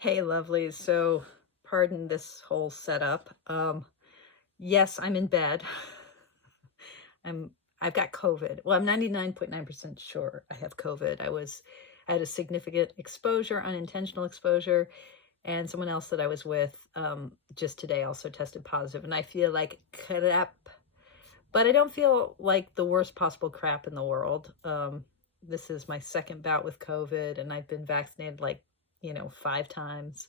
Hey, lovelies. So, pardon this whole setup. Yes, I'm in bed. I'm I've got COVID. Well, I'm 99.9% sure I have COVID. I had a significant exposure, unintentional exposure, and someone else that I was with just today also tested positive, and I feel like crap. But I don't feel like the worst possible crap in the world. This is my second bout with COVID, and I've been vaccinated like, 5 times,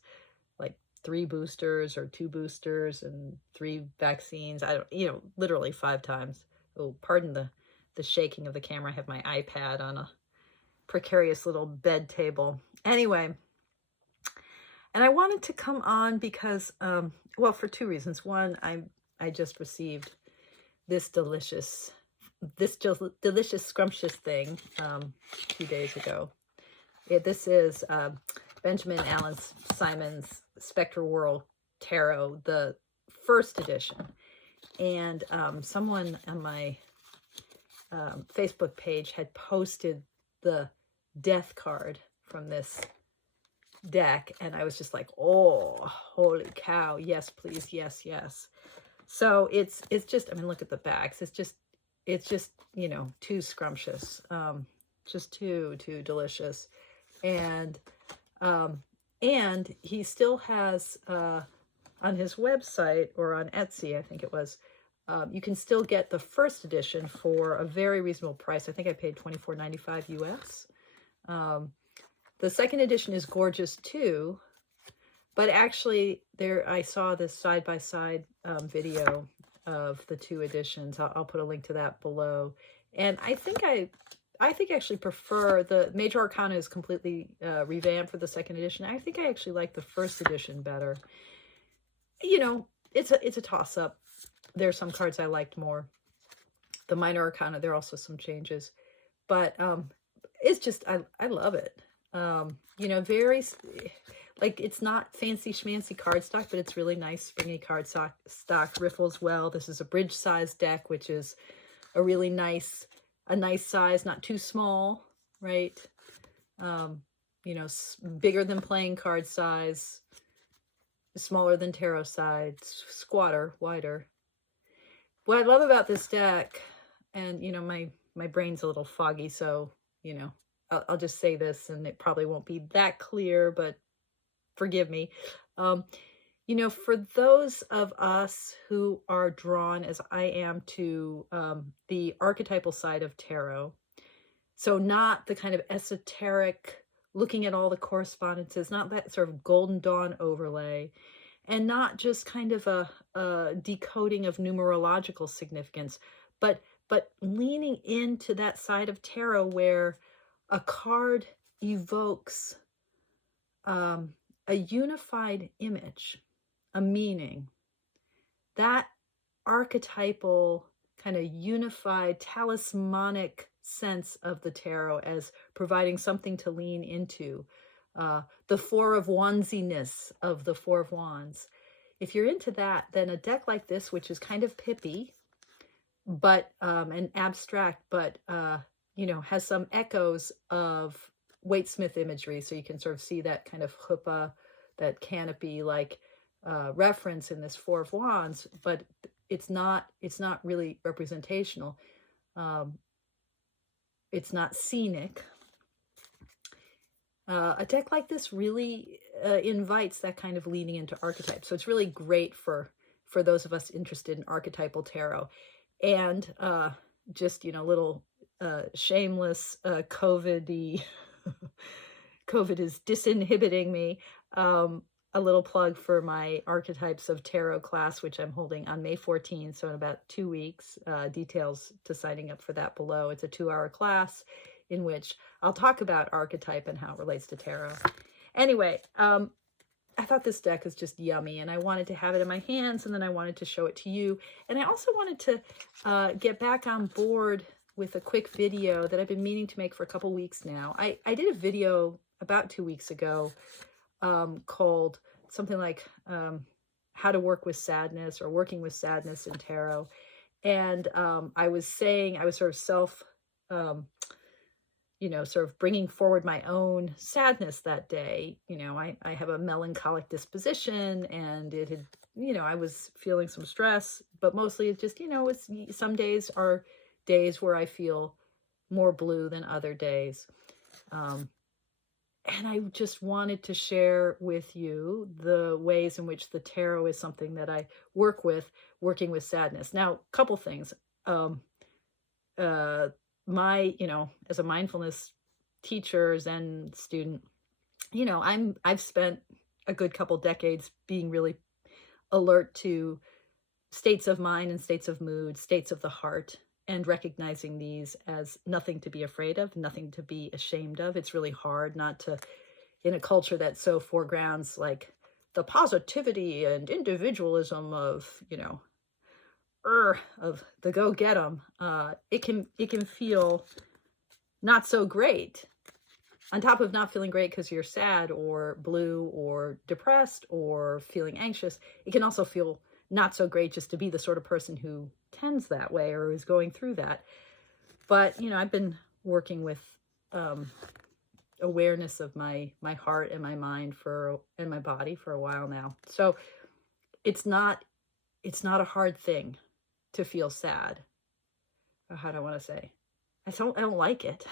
like 3 boosters or 2 boosters and 3 vaccines. I don't, literally 5 times. Oh, pardon the shaking of the camera. I have my iPad on a precarious little bed table. Anyway, and I wanted to come on because, well, for 2 reasons. One, I just received this delicious, scrumptious thing a few days ago. This is Benjamin Allen Simon's Spectrowhirl Tarot, the first edition. And someone on my Facebook page had posted the death card from this deck, and I was just like, oh, holy cow, yes, please, yes, yes. So it's just, I mean, look at the backs. It's just too scrumptious, just too delicious. And he still has on his website, or on Etsy, I think it was, you can still get the first edition for a very reasonable price. I think I paid $24.95 US. The second edition is gorgeous too, but actually I saw this side-by-side video of the 2 editions. I'll put a link to that below. And I think I actually prefer the Major Arcana is completely revamped for the second edition. I think I actually like the first edition better. It's a toss-up. There are some cards I liked more. The Minor Arcana, there are also some changes. But it's just, I love it. Very, like, it's not fancy schmancy cardstock, but it's really nice springy cardstock. Riffles well. This is a bridge size deck, which is a really nice size, not too small, right? Bigger than playing card size, smaller than tarot size, squatter, wider. What I love about this deck, and my brain's a little foggy, so I'll just say this, and it probably won't be that clear, but forgive me. For those of us who are drawn, as I am, to the archetypal side of tarot, so not the kind of esoteric, looking at all the correspondences, not that sort of Golden Dawn overlay, and not just kind of a decoding of numerological significance, but leaning into that side of tarot where a card evokes a unified image, a meaning. That archetypal kind of unified talismanic sense of the tarot as providing something to lean into. The Four of Wandsiness of the Four of Wands. If you're into that, then a deck like this, which is kind of pippy, but and abstract, but has some echoes of Waite-Smith imagery, so you can sort of see that kind of chuppah, that canopy like reference in this Four of Wands, but it's not really representational. It's not scenic. A deck like this really invites that kind of leaning into archetype. So it's really great for those of us interested in archetypal tarot. And just, little shameless COVID-y, COVID is disinhibiting me. A little plug for my Archetypes of Tarot class, which I'm holding on May 14th, so in about 2 weeks. Details to signing up for that below. It's a 2-hour class in which I'll talk about archetype and how it relates to tarot. Anyway, I thought this deck is just yummy, and I wanted to have it in my hands, and then I wanted to show it to you. And I also wanted to get back on board with a quick video that I've been meaning to make for a couple weeks now. I did a video about 2 weeks ago called something like How to Work with Sadness, or Working with Sadness in Tarot. And I was saying, I was sort of you know, sort of bringing forward my own sadness that day. You know, I have a melancholic disposition, and it had, you know, I was feeling some stress, but mostly it just, you know, it's, some days are days where I feel more blue than other days. And I just wanted to share with you the ways in which the tarot is something that I work with, working with sadness. Now, a couple things. My, you know, as a mindfulness teacher, Zen student, you know, I've spent a good couple decades being really alert to states of mind and states of mood, states of the heart, and recognizing these as nothing to be afraid of, nothing to be ashamed of. It's really hard not to, in a culture that so foregrounds like the positivity and individualism of, you know, of the go get 'em, it can feel not so great. On top of not feeling great because you're sad or blue or depressed or feeling anxious, it can also feel not so great just to be the sort of person who tends that way or is going through that. But, you know, I've been working with awareness of my heart and my mind and my body for a while now. So it's not a hard thing to feel sad. Or how do I want to say? I don't like it.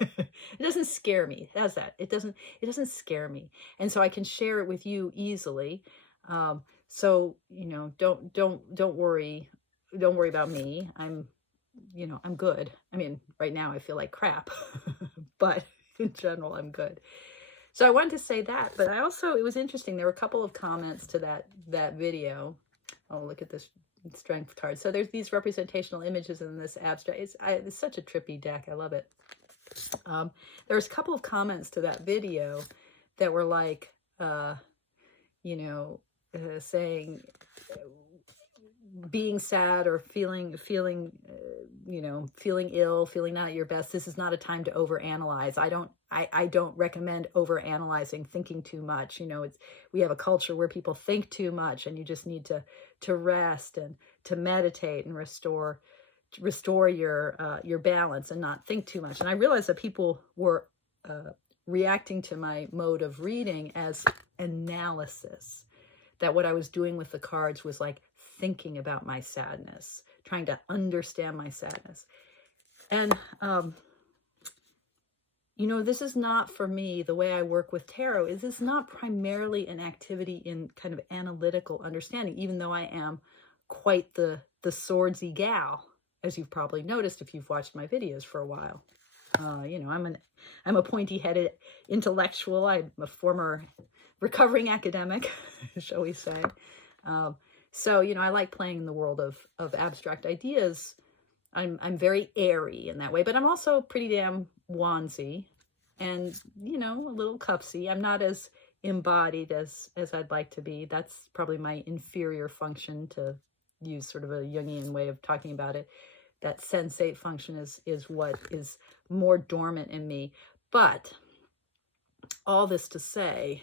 It doesn't scare me. How's that? It doesn't scare me. And so I can share it with you easily. So, you know, don't worry about me. You know, I'm good. I mean, right now I feel like crap, but in general, I'm good. So I wanted to say that, but it was interesting. There were a couple of comments to that video. Oh, look at this strength card. So there's these representational images in this abstract. It's such a trippy deck. I love it. There's a couple of comments to that video that were like, you know, saying being sad or feeling, you know, feeling ill, feeling not at your best. This is not a time to overanalyze. I don't recommend overanalyzing, thinking too much. You know, we have a culture where people think too much, and you just need to rest and to meditate and restore your balance and not think too much. And I realized that people were reacting to my mode of reading as analysis, that what I was doing with the cards was like thinking about my sadness, trying to understand my sadness. And you know, this is not, for me, the way I work with tarot is it's not primarily an activity in kind of analytical understanding, even though I am quite the swordsy gal, as you've probably noticed if you've watched my videos for a while. You know, I'm a pointy-headed intellectual. I'm a former recovering academic, shall we say. So, you know, I like playing in the world of abstract ideas. I'm very airy in that way, but I'm also pretty damn wandsy and, you know, a little cupsy. I'm not as embodied as I'd like to be. That's probably my inferior function, to use sort of a Jungian way of talking about it. That sensate function is what is more dormant in me. But all this to say,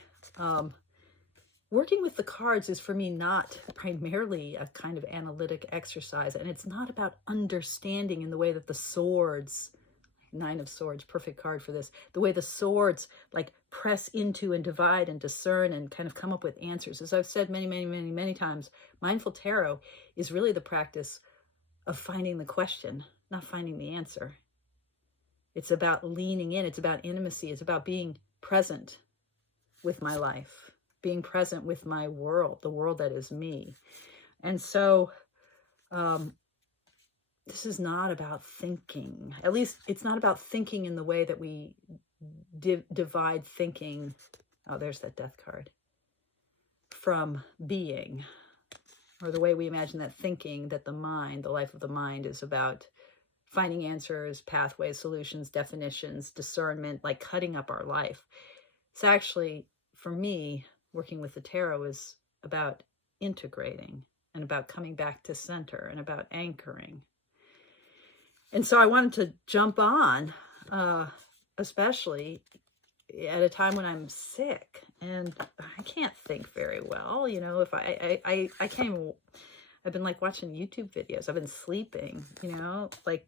working with the cards is for me not primarily a kind of analytic exercise, and it's not about understanding in the way that the swords, Nine of Swords, perfect card for this, the way the swords like press into and divide and discern and kind of come up with answers. As I've said many times, mindful tarot is really the practice of finding the question, not finding the answer. It's about leaning in. It's about intimacy. It's about being present with my life, being present with my world, the world that is me. And so this is not about thinking. At least it's not about thinking in the way that we divide thinking. Oh, there's that death card. From being. Or the way we imagine that thinking, that the mind, the life of the mind, is about finding answers, pathways, solutions, definitions, discernment, like cutting up our life. It's actually, for me, working with the tarot is about integrating and about coming back to center and about anchoring. And so I wanted to jump on, especially at a time when I'm sick and I can't think very well. You know, if I can't even, I've been like watching YouTube videos. I've been sleeping, you know, like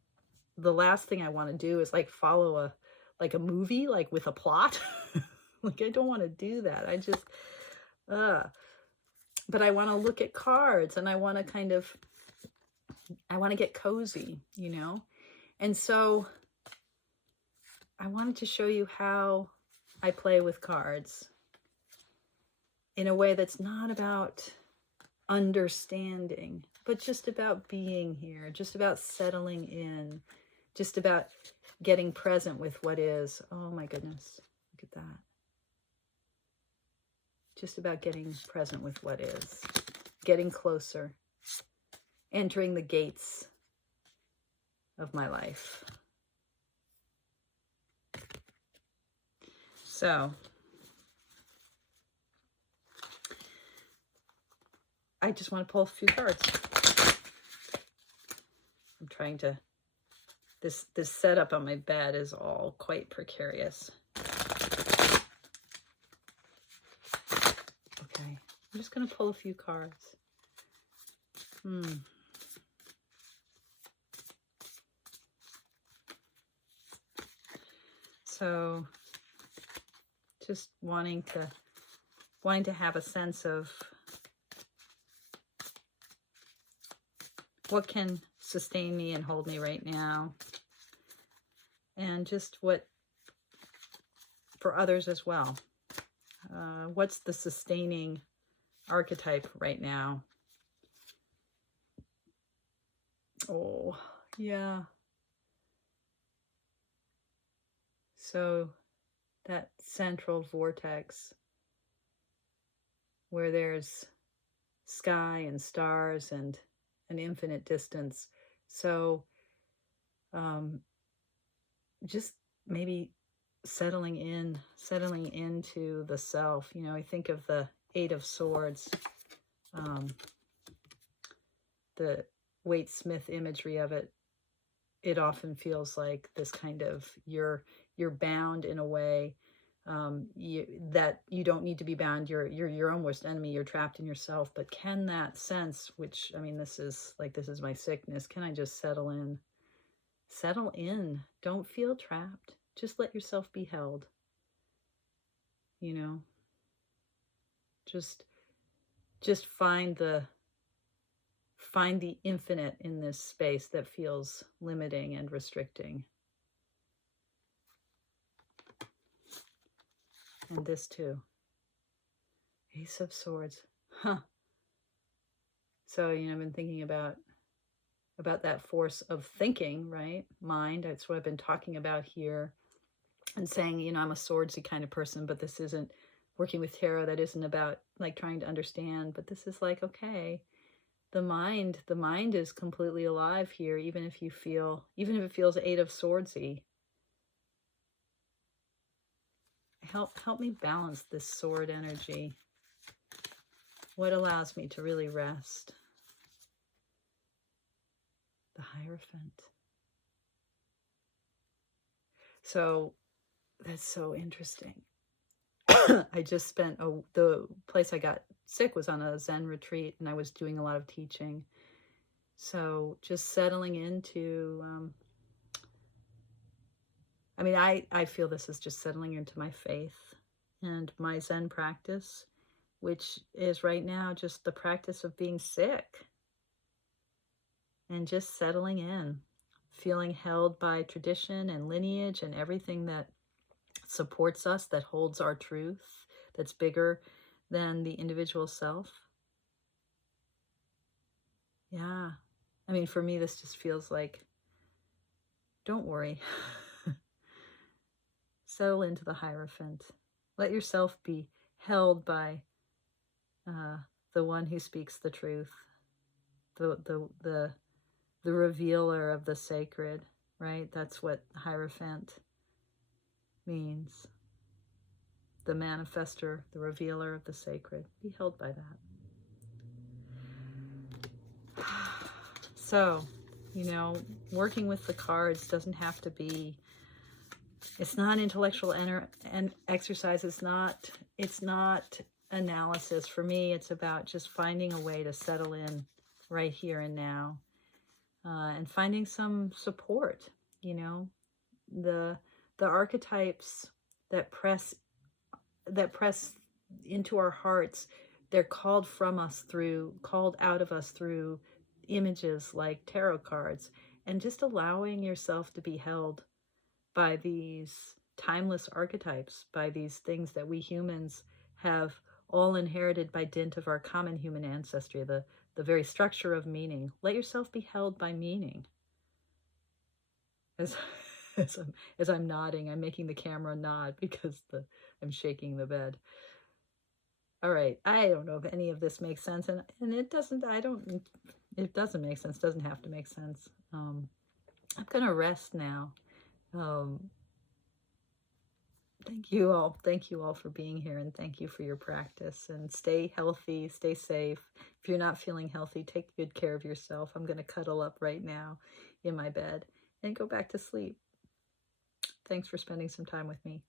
the last thing I want to do is like follow like a movie, like with a plot. Like, I don't want to do that. I just, but I want to look at cards, and I want to kind of, I want to get cozy, you know? And so I wanted to show you how I play with cards in a way that's not about understanding, but just about being here, just about settling in, just about getting present with what is. Oh my goodness, look at that. Just about getting present with what is, getting closer, entering the gates of my life. So I just want to pull a few cards. I'm trying to, this setup on my bed is all quite precarious. Okay, I'm just going to pull a few cards. So just wanting to have a sense of what can sustain me and hold me right now, and just what for others as well. What's the sustaining archetype right now? Oh, yeah. So that central vortex where there's sky and stars and an infinite distance. So just maybe settling into the self. You know, I think of the Eight of Swords, the Waite Smith imagery of it. It often feels like this kind of, you're bound in a way that you don't need to be bound. You're your own worst enemy. You're trapped in yourself. But can that sense, which, I mean, this is my sickness. Can I just settle in? Settle in. Don't feel trapped. Just let yourself be held. You know, just find the infinite in this space that feels limiting and restricting. And this too. Ace of Swords. So, you know, I've been thinking about that force of thinking, right? Mind. That's what I've been talking about here. And saying, you know, I'm a swordsy kind of person, but this isn't working with tarot. That isn't about like trying to understand, but this is like, okay, the mind is completely alive here, even if it feels Eight of Swordsy. Help me balance this sword energy. What allows me to really rest? The Hierophant. So that's so interesting. I just spent, the place I got sick was on a Zen retreat, and I was doing a lot of teaching. So just settling into, I mean, I feel this is just settling into my faith and my Zen practice, which is right now just the practice of being sick and just settling in, feeling held by tradition and lineage and everything that supports us, that holds our truth, that's bigger than the individual self. Yeah. I mean, for me, this just feels like, don't worry. Settle into the Hierophant. Let yourself be held by the one who speaks the truth, the revealer of the sacred, right? That's what Hierophant means. The manifester, the revealer of the sacred. Be held by that. So, you know, working with the cards doesn't have to be, it's not intellectual exercise. It's not analysis. For me, it's about just finding a way to settle in right here and now, and finding some support. You know, the the archetypes that press into our hearts, they're called out of us through images like tarot cards, and just allowing yourself to be held by these timeless archetypes, by these things that we humans have all inherited by dint of our common human ancestry, the very structure of meaning. Let yourself be held by meaning. As I'm nodding, I'm making the camera nod because I'm shaking the bed. All right, I don't know if any of this makes sense, and it doesn't. It doesn't make sense. Doesn't have to make sense. I'm gonna rest now. Thank you all for being here, and thank you for your practice, and stay healthy, stay safe. If you're not feeling healthy, take good care of yourself. I'm gonna cuddle up right now in my bed and go back to sleep. Thanks for spending some time with me.